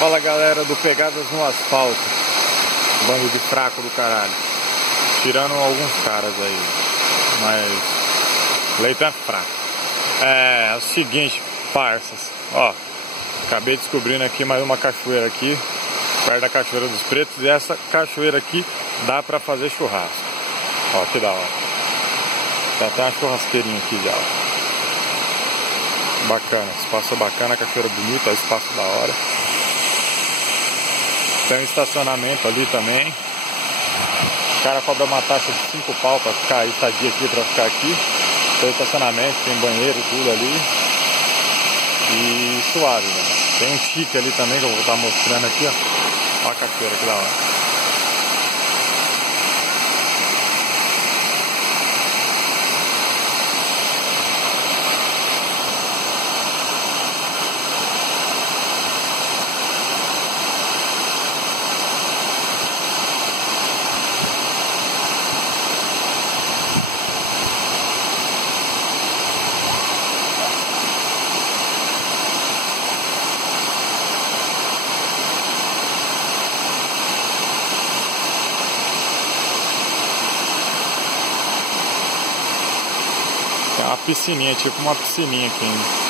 Fala galera do Pegadas no Asfalto, bando de fraco do caralho. Tirando alguns caras aí, mas Leito é fraco. É o seguinte, parças, ó, acabei descobrindo aqui mais uma cachoeira aqui, perto da Cachoeira dos Pretos, e essa cachoeira aqui dá pra fazer churrasco. Ó, que da hora. Tem até uma churrasqueirinha aqui já, ó. Bacana, espaço bacana, cachoeira bonita, espaço da hora. Tem um estacionamento ali também. O cara cobra uma taxa de 5 pau pra ficar estadia aqui, pra ficar aqui. Tem estacionamento, tem banheiro, tudo ali. E suave, né? Tem um tique ali também que eu vou estar mostrando aqui, ó. Olha a cachoeira que da hora. Tem uma piscininha, tipo uma piscininha aqui ainda.